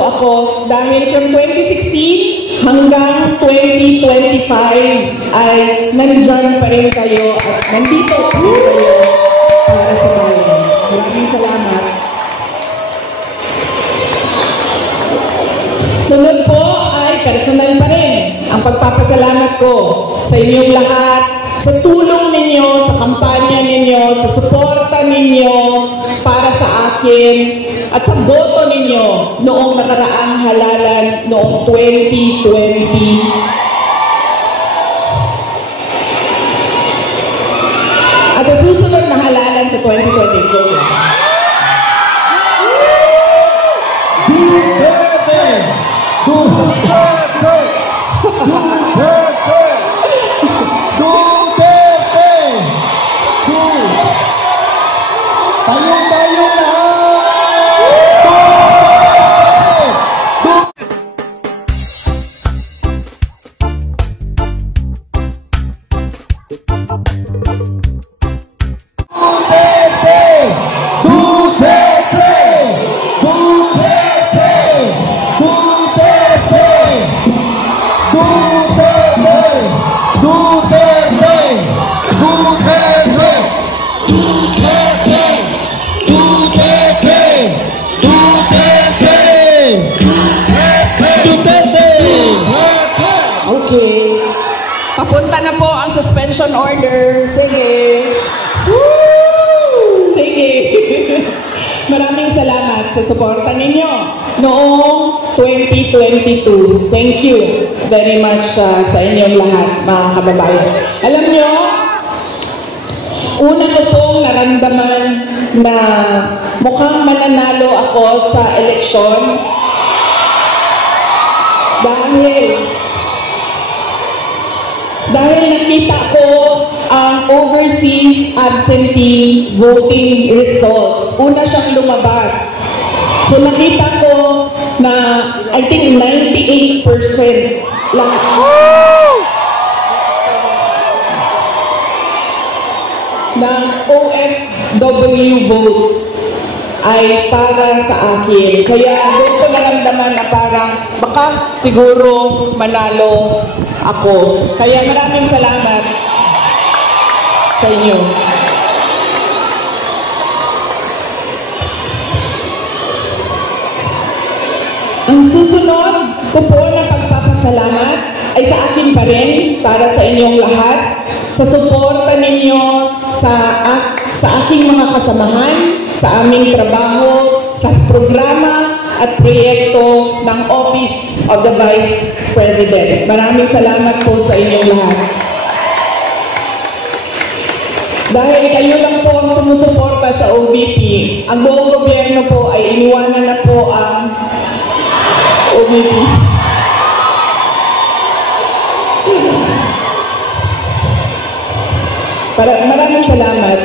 ako dahil from 2016 hanggang 2025 ay nandyan pa rin kayo at nandito pa rin kayo para sa bayan. Maraming salamat. Sunod po ay personal pa rin ang pagpapasalamat ko sa inyong lahat, sa tulong ninyo, sa kampanya ninyo, sa suporta ninyo para sa akin at sa boto ninyo noong nakaraang halalan noong 2020. At sa susunod na halalan sa 2022. Okay. Papunta na po ang suspension order. Sige. Woo! Sige. Maraming salamat sa suporta ninyo noong 2022. Thank you very much sa inyong lahat, mga kababayan. Alam nyo, una ko pong naramdaman na mukhang mananalo ako sa eleksyon dahil nakita ko ang overseas absentee voting results. Una siyang lumabas. So nakita ko na I think 98% lahat. ng OFW votes ay para sa akin. Kaya doon ko naramdaman na parang baka siguro manalo ako. Kaya maraming salamat sa inyo. Ang susunod ko po na pagpapasalamat ay sa akin pa rin, para sa inyong lahat, sa suporta ninyo sa aking mga kasamahan, sa aming trabaho, sa programa at proyekto ng Office of the Vice President. Maraming salamat po sa inyong lahat. Dahil kayo lang po ang sumusuporta sa OVP, ang buong gobyerno po ay iniwanan na po ang OVP. Maraming salamat.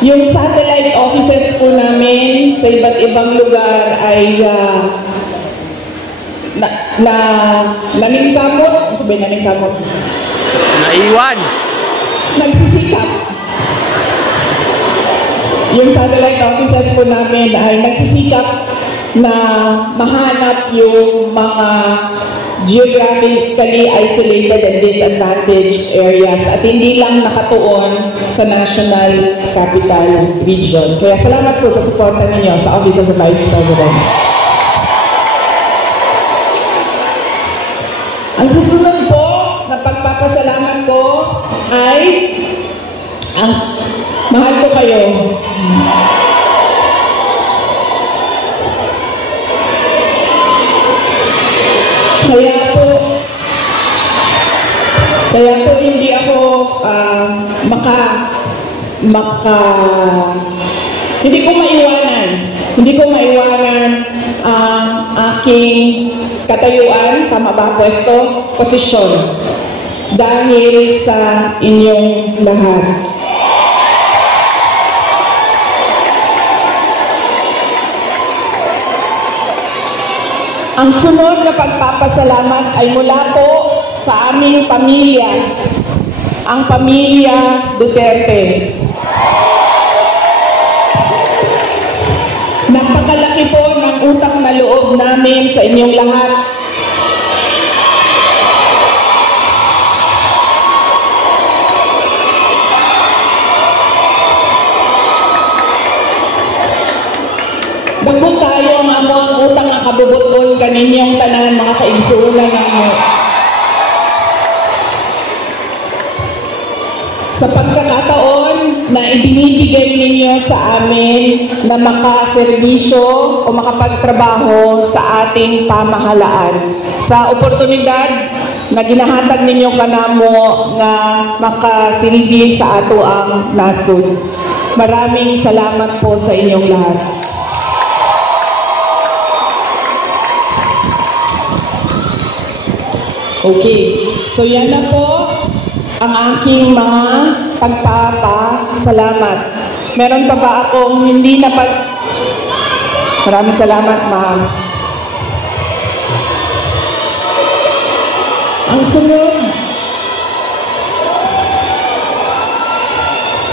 Yung satellite offices po namin sa iba't ibang lugar ay naningkamot. Sabihin naningkamot. Naiwan. Nagsisikap. Yung satellite offices po namin ay nagsisikap na mahanap yung mga geographically isolated and disadvantaged areas at hindi lang nakatuon sa National Capital Region. Kaya salamat po sa suporta ninyo sa Office of the Vice President. Ang susunod po na pagpapasalamat ko ay ang mahal ko kayo. Kaya po hindi ako hindi ko maiwanan ang aking katayuan, tama ba pwesto, posisyon, dahil sa inyong lahat. Ang sunod na pagpapasalamat ay mula po sa aming pamilya, ang pamilya Duterte. Napakalaki po ng utang na ipagkaloob namin sa inyong lahat. Daghan tayo ang amo ang utang na kabubuton kaninyong tanan mga kaigsuulan ng sa pagkakataon na ibinibigay ninyo sa amin na makaserbisyo o makapagtrabaho sa ating pamahalaan. Sa oportunidad na ginahatag ninyo kanamo nga makasilbi sa ato ang nasod. Maraming salamat po sa inyong lahat. Okay, so yan na po ang aking mga pagpapasalamat. Meron pa ba akong hindi na Maraming salamat, ma'am. Ang sunod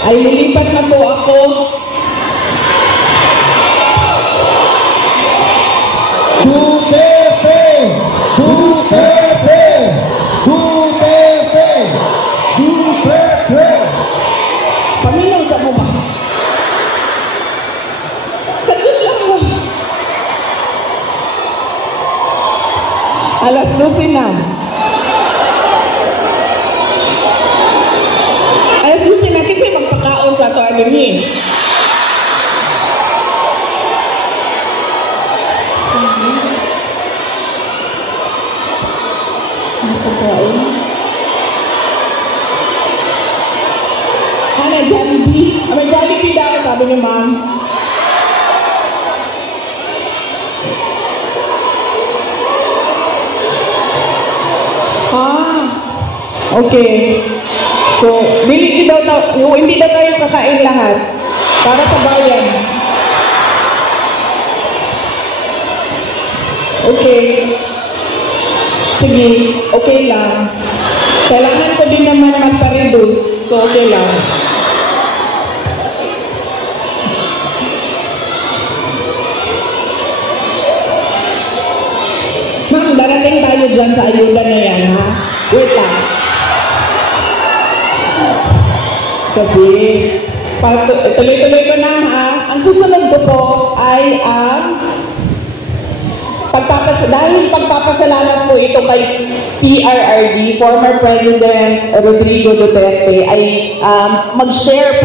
ay lilipat na po ako Duterte! Duterte! Duterte! Duterte! Paminaw sa mo ba? Kajut lang mo. Alas 12 na. Alas 12 na kasi magpakaon sa ito alin Hana, Jollibee? May Jollibee daw, sabi ni ma'am. Okay. So, hindi daw tayo kakain lahat para sa bayan. Okay. Sige, okay lang. Kailangan ko din naman magpa-reduce, so okay lang. Ma'am, darating tayo dyan sa ayuda na yan, ha? Wait lang. Kasi, tuloy-tuloy ko na, ha? Ang susunod ko po ay ang dahil pagpapasalamat po ito kay PRRD, former President Rodrigo Duterte, ay mag-share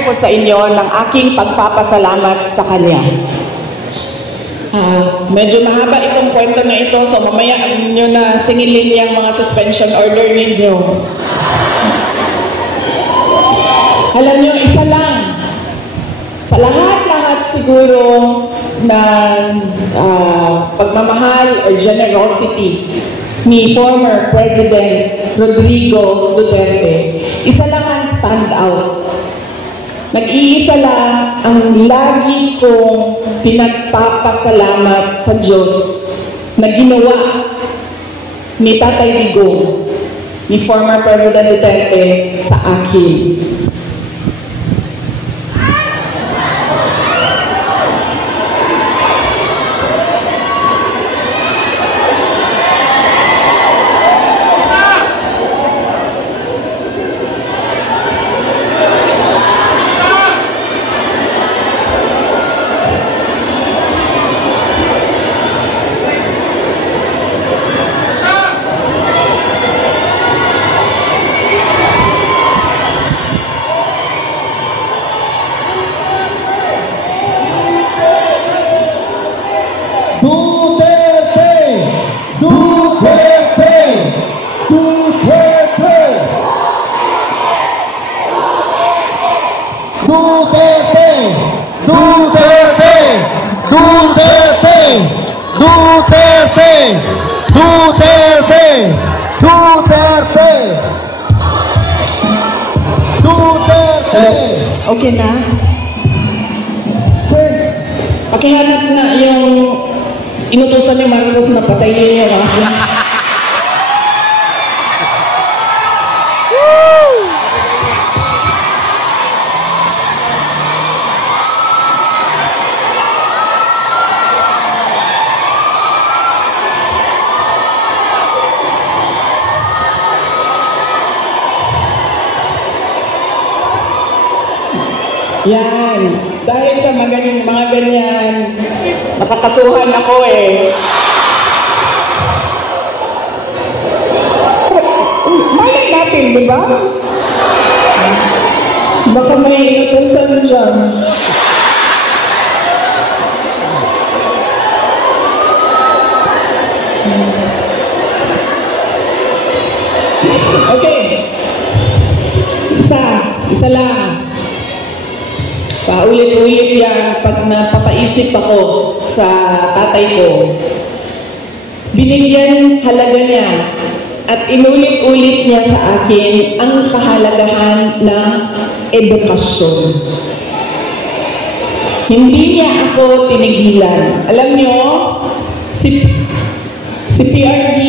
ako sa inyo ng aking pagpapasalamat sa kanya. Medyo mahaba itong kwento na ito, so mamaya nyo na singilin yung mga suspension order ninyo. Alam nyo, isa lang. Sa lahat-lahat siguro ng pagmamahal or generosity ni former President Rodrigo Duterte, isa lang ang stand out. Nag-iisa lang ang lagi kong pinagpapasalamat sa Diyos na ginawa ni Tatay Digong, ni former President Duterte sa akin. Okay na? Sir, pakihanap na yung inutusan ni Marcos na patayin niya lang. Yan. Dahil sa mga ganyan, nakakasuhan ako eh. Malay natin, di ba? Baka may inutusan dyan. Okay. Isa lang. Paulit-ulit yan pag napapaisip ako sa tatay ko. Binigyan halaga niya at inulit-ulit niya sa akin ang kahalagahan ng edukasyon. Hindi niya ako tinigilan. Alam niyo, si PRD,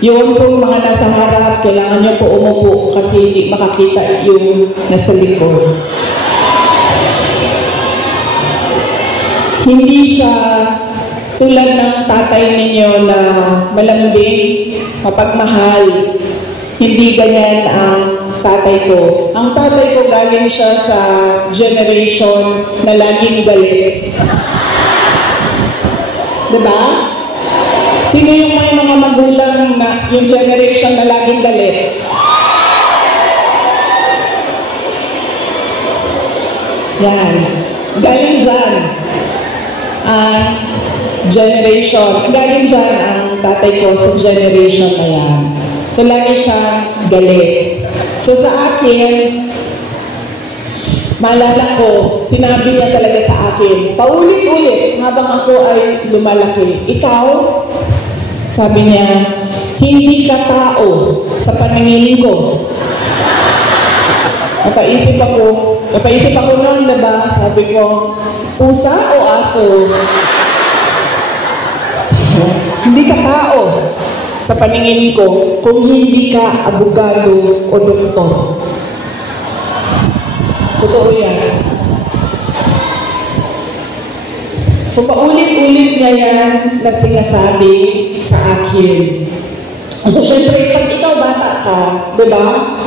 yung pong mga nasa harap, kailangan niyo po umupo kasi hindi makakita yung nasa likod. Hindi siya tulad ng tatay ninyo na malambing, mapagmahal. Hindi ganyan ang tatay ko. Ang tatay ko galing siya sa generation na laging galit. Diba? Sino yung mga magulang na yung generation na laging galit? Yan. Galing dyan. Generation. Galing dyan ang tatay ko sa generation na yan. So, lagi siya galit. So, sa akin, maalala ko, sinabi niya talaga sa akin, paulit-ulit habang ako ay lumalaki. Ikaw, sabi niya, hindi ka tao sa paningin ko. Napaisip ako noon, diba? Sabi ko, pusa o aso? Hindi ka tao sa paningin ko kung hindi ka abogado o doktor. Totoo yan. So, paulit-ulit niya yan na sinasabi sa akin. So, syempre, pag ikaw bata ka, diba?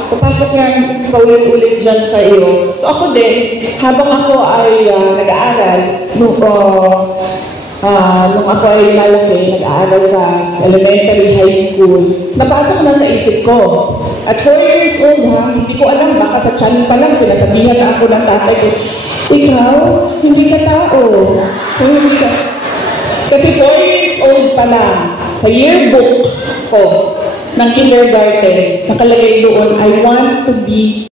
Papasok yan paulit-ulit dyan sa iyo. So, ako din, habang ako ay nag-aaral, nung ako ay malaki, nag-aaral ka, elementary, high school, napasok na sa isip ko. At 4 years old, hindi ko alam, baka sa tiyan pa lang, sinasabihan na ako ng tatay ko, ikaw, hindi ka tao. Hindi ka. Kasi 4 years old pa lang, sa yearbook ko ng kindergarten, nakalagay doon, I want to be